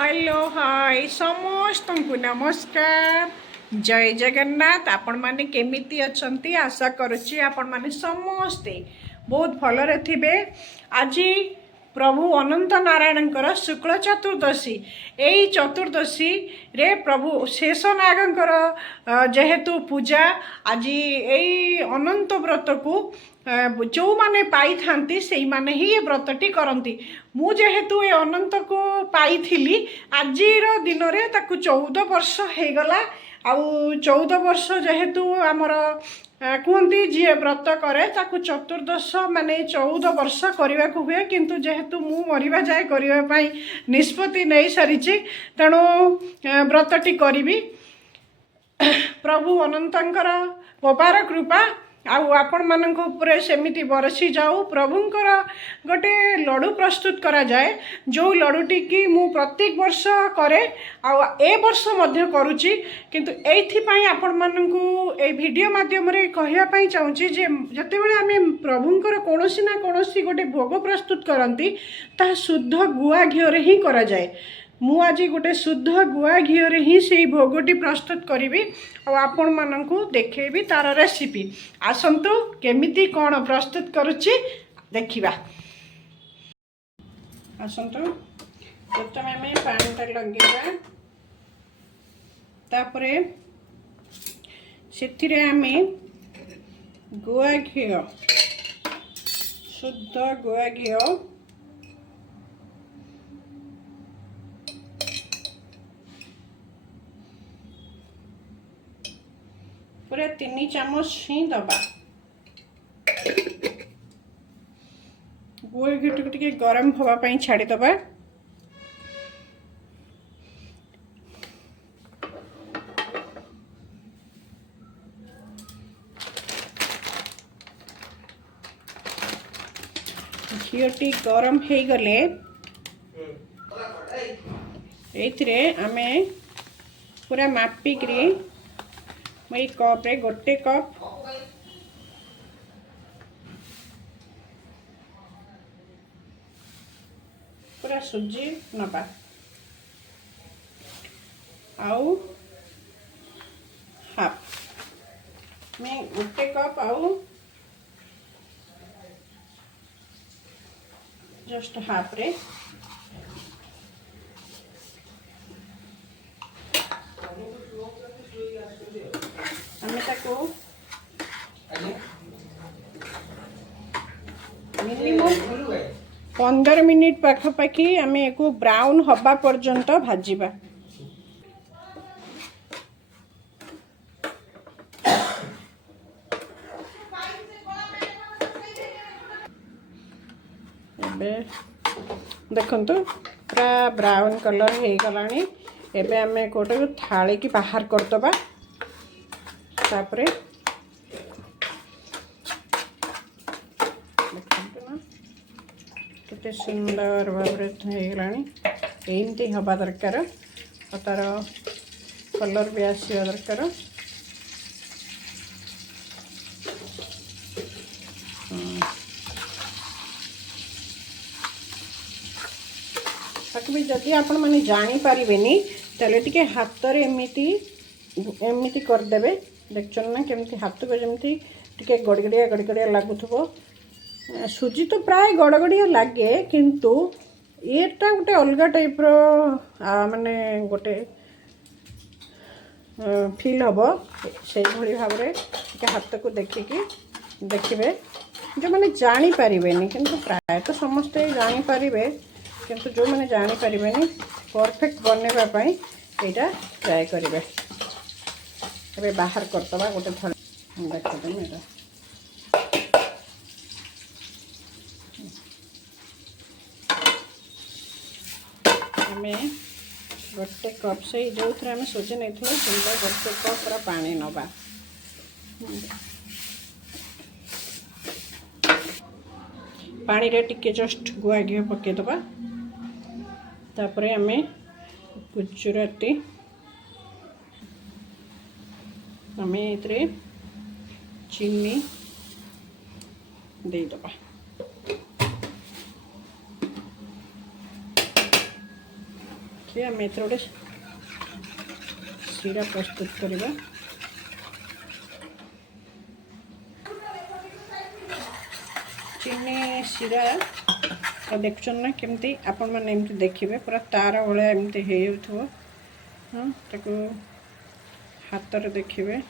Hello hi समस्त को नमस्कार। जय जगन्नाथ। आपण माने केमिति अछंती आशा करुच्ची आपण माने समस्ते बहुत भलरे थिबे। आज प्रभु अनंत नारायणकर शुक्ल चतुर्दशी यही चतुर्दशी रे प्रभु शेषनागंकर जेहेतु पूजा आज यही अनंत व्रत को जो माने पाई थांती से माने ही व्रतटी करती। मु जेहेतु ए अनंत को पाई थिली आजिर दिन रे ताकु 14 वर्ष हो गला। आउ 14 वर्ष जेहेतु आमर कहती जी व्रत करे ताकु चतुर्दश माने 14 वर्ष करने को हुए, किंतु जेहेतु मु मरिबा जाए करने निष्पत्ति नहीं सारी तेणु व्रतटी करी। प्रभु अनंतर अपार कृपा आपण मानक उपरे सेमिति बरसी जाऊ। प्रभुंकर गोटे लड्डू प्रस्तुत करा जाए जो लड्डूटी की मु प्रत्येक वर्ष करे ए वर्ष मध्य करुच्ची, किंतु एइथिपाई आपण मानकु ए वीडियो माध्यम रे कहिया पई चाहूची जे जतेबेले आमे प्रभुंकर कोनोसी ना कोनोसी गोटे भोग प्रस्तुत करंती ता शुद्ध गुआ घिओ रे ही करा जाए। मु आज गोटे शुद्ध गुआ घिओ रे ही से भोगटी प्रस्तुत करी आपण मानकु देखेबी तार रेसिपी। आसंतु केमिति कौन प्रस्तुत करुच्ची देखिबा। आसंतु प्रथम आमे पानीटा लगेबा, तापरे सेथिरे आमे गुआ घिओ शुद्ध गुआ घिओ पूरा 3 चामच ही दबा। गुआ घी टे गरम हवापाई छाड़ी दबा। घीटी गरम हो गले एथिरे आमे पूरा मापिकी मई कप रे गोटे कप पूरा सुजी नबा। आउ हाफ में गोटे कप आउ जस्ट हाफ रे आमे ताको मिनिमम 15 मिनिट पाखापाखि आमे एको ब्राउन हवा पर्यंत भाजीबा। देखंतु पूरा ब्राउन कलर हो गलानी। एबे आमे कोटे थाली की बाहर करदबा। तापरे केते सुंदर भाव होगलानी। एमती हवा दरकार और तार कलर भी आसवा दरकार। ताकि भी जदि आपण माने जानी पारिबेनी तले टिके हाथ रे एमिति करदेबे। देखछन ना केमती हाथ को जेमती टिके गड़गड़िया लागुथबो। सुजी तो प्राय गड़गड़िया लगे, किंतु एटा गोटे अलग टाइप रो माने गोटे फील हम से भली भाव रे टिके हाथ को देखिकी देखिबे। जो माने जानी पारिबेनी किंतु प्राय तो समस्ते जानी पारिबे, किंतु जो माने जानी पारिबेनी परफेक्ट बनेबा पई एटा ट्राई करिवे। एबे बाहर करतबा गोटे थाली देखते मेरा आमे गोटे कप से जो थे आम सुजी नहीं गोटे कप पूरा पानी नवा। पानी रे टिके जस्ट गुआ घी पकेदबा। तापरे आमे गुजराती आमे इतरे चीनी दे दबा। देखिए आम एथर गोटे सीरा प्रस्तुत करवा। चीनी सीरा देखुन ना केमती आपण मैंने एमती देखिए पूरा तार भाया एमती हो हाँ ताको हाथ रे देखिए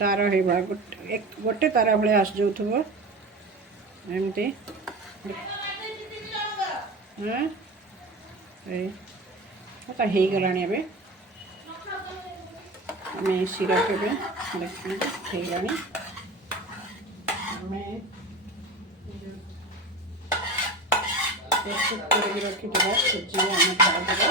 तार है गोटे तार भाया आस जाऊथबो एमती हाँ तो हो गलानी एबे आम सीरा के देखिए हो गलानी प्रस्तुत करके रखिदेवा सुजी आम ढालिदेवा।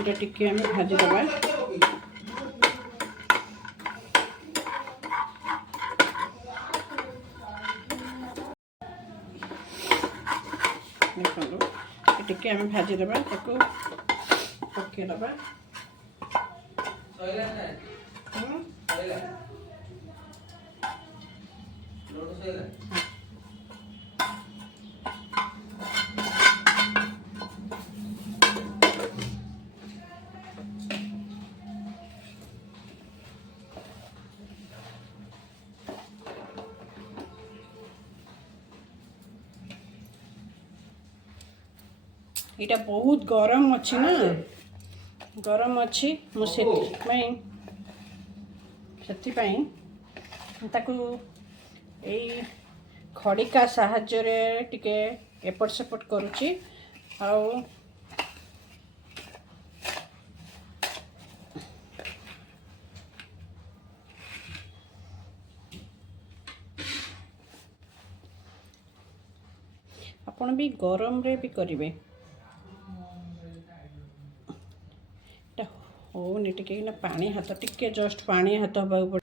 এটা টিকে আমি ভাজি দেবা। देखो टिके आम भाजी देवा ताको पके देवा। इटा बहुत गरम अच्छी ना गरम अच्छी मुझे खड़िका साहाय्य टिके एपट सेपट करुच्ची आपण भी गरम रे भी करिवे होनी टिके ना पानी हाथ टिके जस्ट पानी हाथ हवा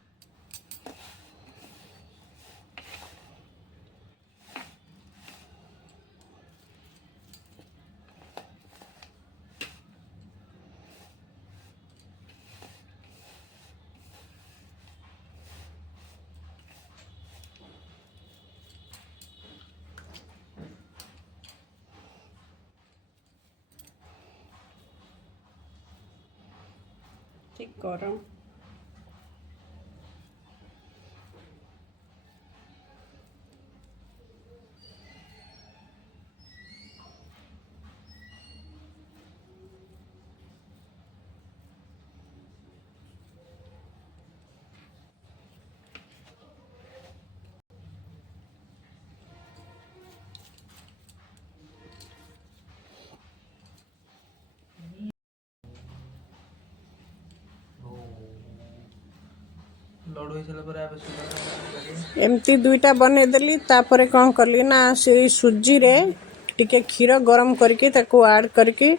ठीक गरम एमती दुईटा बनईदेली तापर कौन कली ना से सुजी रे टिके क्षीर गरम करके ताको ऐड करके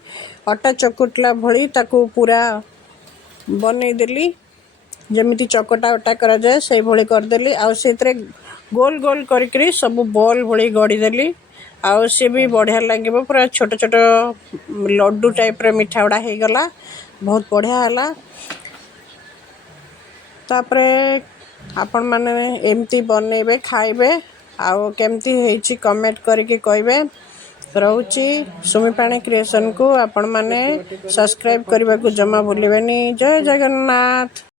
अटा चकुटला भली ताको पूरा बनईदेली जमीती चकटा अटा करा जाए से भली करदेली आ सेतरे गोल गोल करके सब बॉल भली गड़ीदेली आउ सी भी बढ़िया लगे पूरा छोट छोट लड्डू टाइप रे मिठा गुड़ा हो गला बहुत बढ़िया है। तापरे आपण माने एमती बनइबे खाइबे आउ केमती होईची कमेंट करके कहबे। रहूची सुमी पाणी क्रिएशन को आपण माने सब्सक्राइब करबा को जमा भूलिबेनी। जय जगन्नाथ।